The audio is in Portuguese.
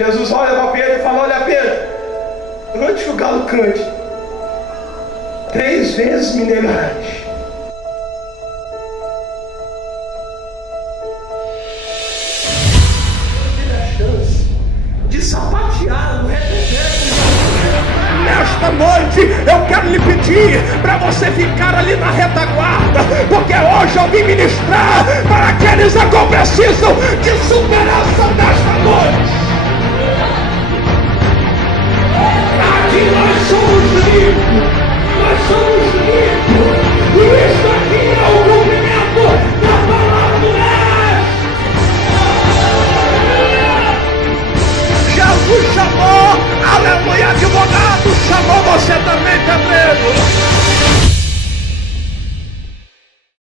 Jesus olha para Pedro e fala: olha, Pedro, antes que o galo cante, 3 vezes me negarás. De sapatear no retrocesso. Nesta noite eu quero lhe pedir para você ficar ali na retaguarda, porque hoje eu vim ministrar para aqueles que precisam de superação nesta noite. Aqui nós somos livres, e isso aqui é o cumprimento da palavra do Mestre. Jesus chamou, aleluia, advogado, chamou você também, Pedro.